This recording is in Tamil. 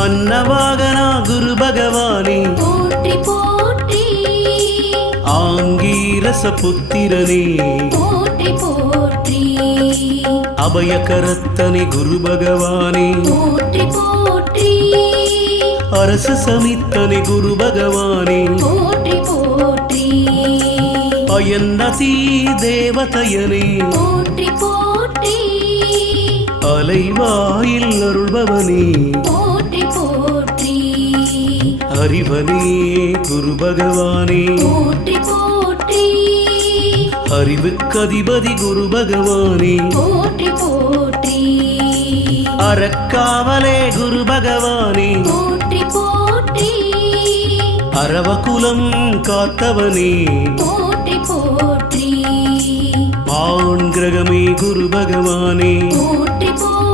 அன்னவாகனா குரு பகவானே போற்றி போற்றி ஆங்கீரச புத்திரனே போற்றி போற்றி அபயகரத்தனே குரு பகவானே போற்றி போற்றி அரசு சமித்தனே குரு பகவானே போற்றி போற்றி அயன்னதி தேவதையனே போற்றி போற்றி அலைவாயில் அருள்பவனே போற்றி போற்றி அறிவனே குரு பகவானே போற்றி போற்றி அறிவுக்கதிபதி குரு பகவானே போற்றி போற்றி அறக்காவலே குரு பகவானே போற்றி போற்றி அரவகுலம் காத்தவனே போற்றி போற்றி ஆண் கிரகமே குரு பகவானே போற்றி போற்றி